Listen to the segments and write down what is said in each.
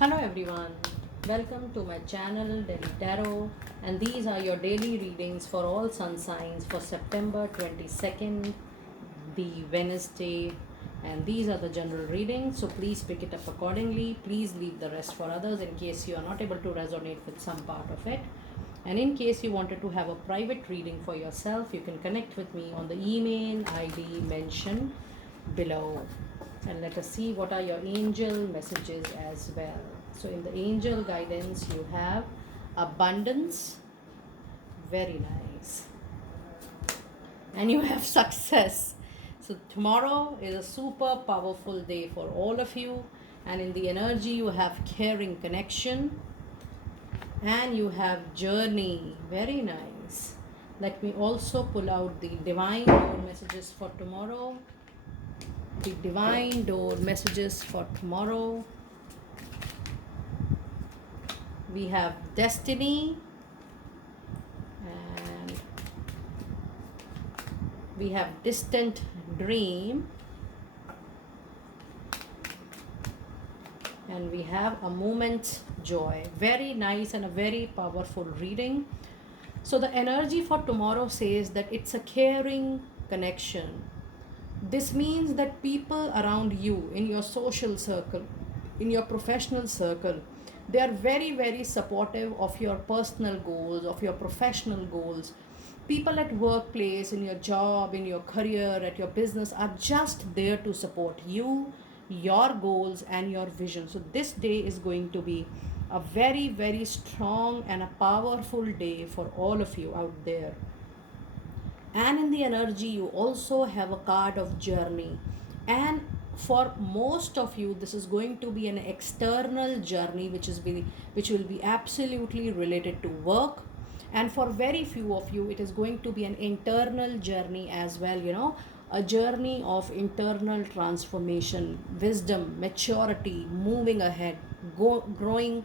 Hello everyone, welcome to my channel Delhi Tarot, and these are your daily readings for all sun signs for September 22nd, the Wednesday, and these are the general readings, so please pick it up accordingly. Please leave the rest for others in case you are not able to resonate with some part of it. And in case you wanted to have a private reading for yourself, you can connect with me on the email ID mentioned below. And let us see what are your angel messages as well. So, in the angel guidance, you have abundance, very nice, and you have success. So, tomorrow is a super powerful day for all of you, and in the energy, you have caring connection and you have journey, very nice. Let me also pull out the divine door messages for tomorrow. The divine door messages for tomorrow. We have destiny and we have distant dream and we have a moment's joy. Very nice and a very powerful reading. So the energy for tomorrow says that it's a caring connection. This means that people around you in your social circle, in your professional circle, they are very, very supportive of your personal goals, of your professional goals. People at workplace, in your job, in your career, at your business are just there to support you, your goals, and your vision. So, this day is going to be a very, very strong and a powerful day for all of you out there. And in the energy you also have a card of journey, and for most of you this is going to be an external journey which will be absolutely related to work, and for very few of you it is going to be an internal journey as well, a journey of internal transformation, wisdom, maturity, moving ahead, growing,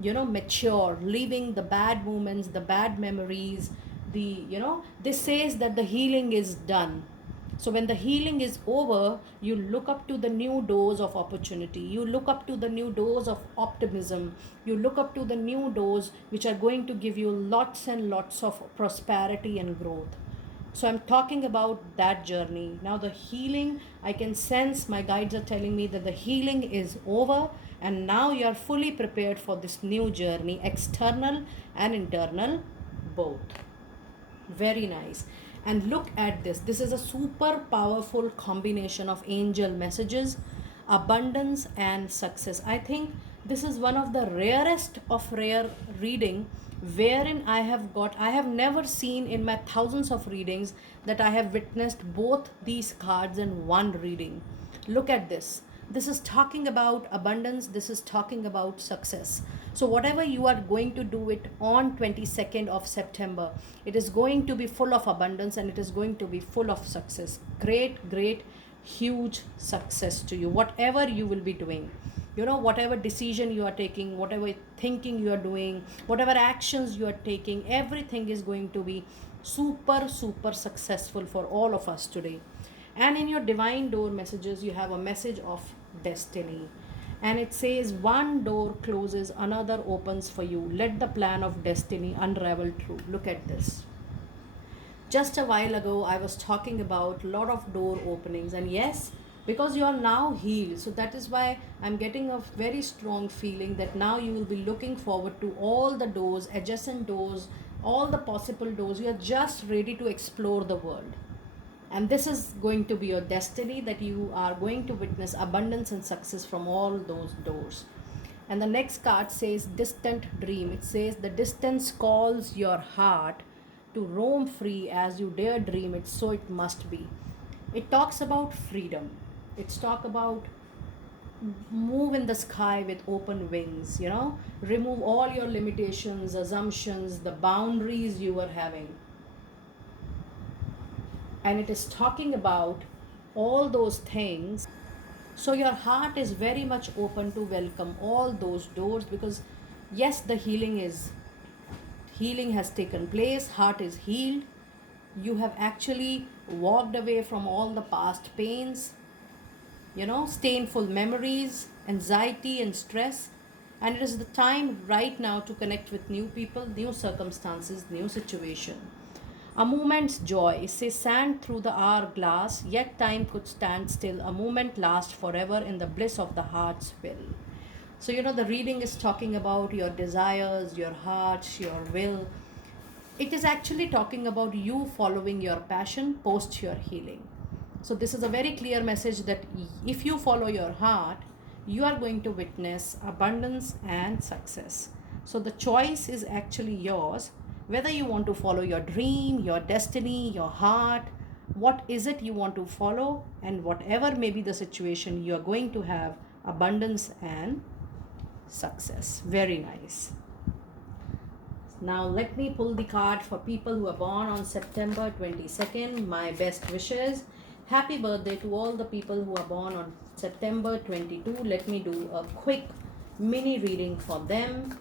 mature, leaving the bad moments, the bad memories. This says that the healing is done. So when the healing is over, you look up to the new doors of opportunity, you look up to the new doors of optimism, you look up to the new doors which are going to give you lots and lots of prosperity and growth. So I'm talking about that journey. Now the healing, I can sense my guides are telling me that the healing is over, and now you are fully prepared for this new journey, external and internal both. Very nice. And look at this. This is a super powerful combination of angel messages, abundance, and success. I think this is one of the rarest of rare reading wherein I have never seen in my thousands of readings that I have witnessed both these cards in one reading. Look at this. This is talking about abundance, this is talking about success. So whatever you are going to do it on 22nd of September, it is going to be full of abundance and it is going to be full of success. Great, huge success to you, whatever you will be doing. Whatever decision you are taking, whatever thinking you are doing, whatever actions you are taking, everything is going to be super successful for all of us today. And in your divine door messages, you have a message of destiny. And it says, one door closes, another opens for you. Let the plan of destiny unravel true. Look at this. Just a while ago, I was talking about a lot of door openings. And yes, because you are now healed. So that is why I'm getting a very strong feeling that now you will be looking forward to all the doors, adjacent doors, all the possible doors. You are just ready to explore the world, and this is going to be your destiny, that you are going to witness abundance and success from all those doors. And the next card says distant dream. It says the distance calls your heart to roam free as you dare dream it, so it must be. It talks about freedom. It's talk about move in the sky with open wings, remove all your limitations, assumptions, the boundaries you were having. And it is talking about all those things. So your heart is very much open to welcome all those doors, because yes, the healing has taken place, heart is healed. You have actually walked away from all the past pains, stainful memories, anxiety and stress. And it is the time right now to connect with new people, new circumstances, new situation. A moment's joy is say sand through the hourglass, yet time could stand still. A moment lasts forever in the bliss of the heart's will. So, the reading is talking about your desires, your hearts, your will. It is actually talking about you following your passion post your healing. So, this is a very clear message that if you follow your heart, you are going to witness abundance and success. So, the choice is actually yours whether you want to follow your dream, your destiny, your heart. What is it you want to follow, and whatever may be the situation, you are going to have abundance and success. Very nice. Now, let me pull the card for people who are born on September 22nd. My best wishes. Happy birthday to all the people who are born on September 22. Let me do a quick mini reading for them.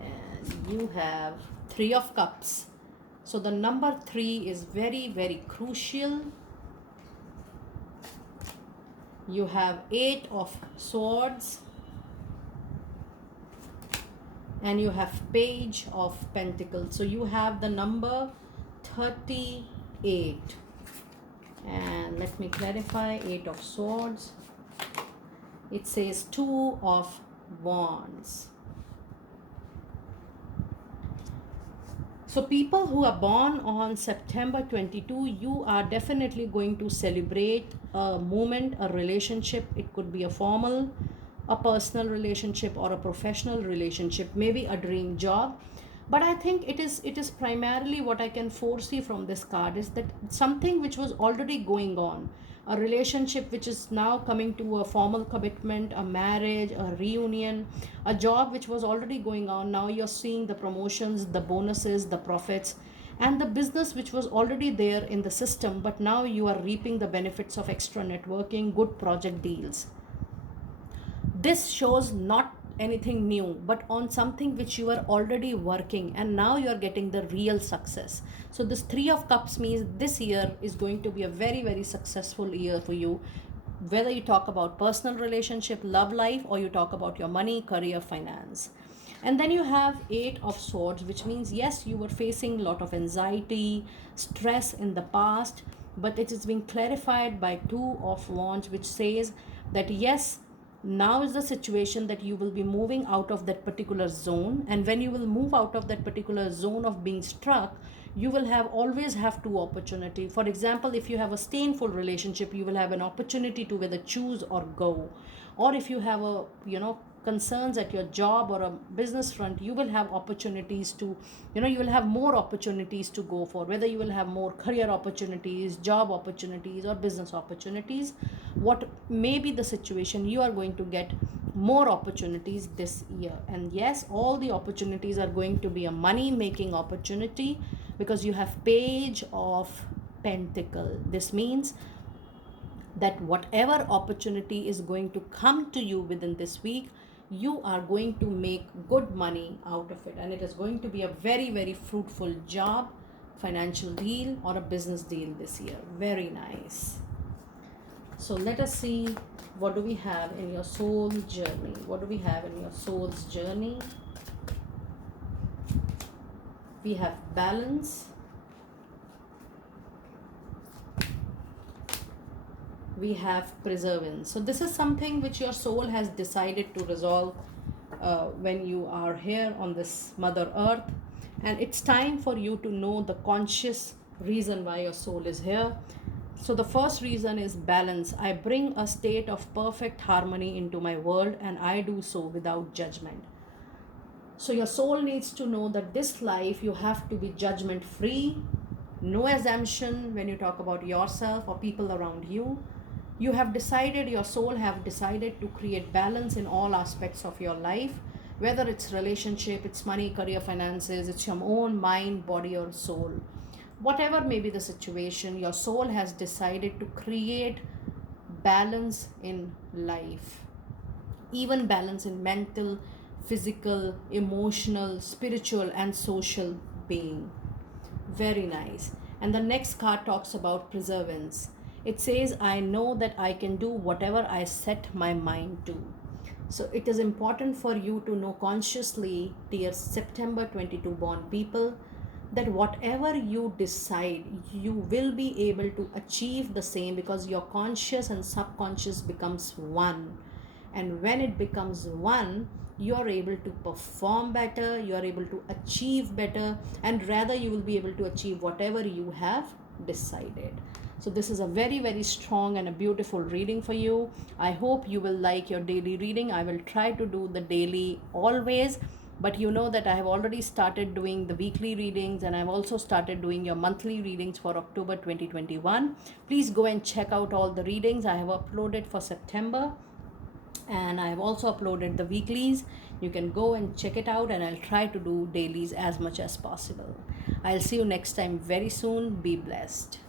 And you have Three of Cups. So, the number 3 is very, very crucial. You have Eight of Swords. And you have Page of Pentacles. So you have the number 38. And let me clarify. Eight of Swords. It says Two of Wands. So people who are born on September 22, you are definitely going to celebrate a moment, a relationship. It could be a formal, a personal relationship, or a professional relationship, maybe a dream job. But I think it is primarily what I can foresee from this card is that something which was already going on, a relationship which is now coming to a formal commitment, a marriage, a reunion, a job which was already going on. Now you're seeing the promotions, the bonuses, the profits, and the business which was already there in the system, but now you are reaping the benefits of extra networking, good project deals. This shows not anything new, but on something which you are already working, and now you are getting the real success. So this Three of Cups means this year is going to be a very, very successful year for you, whether you talk about personal relationship, love life, or you talk about your money, career, finance. And then you have Eight of Swords, which means yes, you were facing a lot of anxiety, stress in the past, but it is being clarified by Two of Wands, which says that yes, now is the situation that you will be moving out of that particular zone, and when you will move out of that particular zone of being struck, you will have always have two opportunity. For example, if you have a stayful relationship, you will have an opportunity to whether choose or go. Or if you have a concerns at your job or a business front, you will have opportunities to you will have more opportunities to go for, whether you will have more career opportunities, job opportunities, or business opportunities. What may be the situation, you are going to get more opportunities this year. And yes, all the opportunities are going to be a money making opportunity, because you have Page of Pentacle. This means that whatever opportunity is going to come to you within this week, you are going to make good money out of it, and it is going to be a very, very fruitful job, financial deal, or a business deal this year. Very nice. So let us see, what do we have in your soul journey? What do we have in your soul's journey? We have balance. We have perseverance. So this is something which your soul has decided to resolve when you are here on this Mother Earth. And it's time for you to know the conscious reason why your soul is here. So the first reason is balance. I bring a state of perfect harmony into my world, and I do so without judgment. So your soul needs to know that this life you have to be judgment free, no assumption when you talk about yourself or people around you. You have decided, your soul have decided to create balance in all aspects of your life, whether it's relationship, it's money, career, finances, it's your own mind, body, or soul. Whatever may be the situation, your soul has decided to create balance in life, even balance in mental, physical, emotional, spiritual, and social being. Very nice. And the next card talks about perseverance. It says, I know that I can do whatever I set my mind to. So it is important for you to know consciously, dear September 22 born people, that whatever you decide, you will be able to achieve the same, because your conscious and subconscious becomes one. And when it becomes one, you are able to perform better, you are able to achieve better, and rather you will be able to achieve whatever you have decided. So this is a very, very strong and a beautiful reading for you. I hope you will like your daily reading. I will try to do the daily always, but you know that I have already started doing the weekly readings, and I've also started doing your monthly readings for October 2021. Please go and check out all the readings I have uploaded for September, and I have also uploaded the weeklies. You can go and check it out, and I'll try to do dailies as much as possible. I'll see you next time very soon. Be blessed.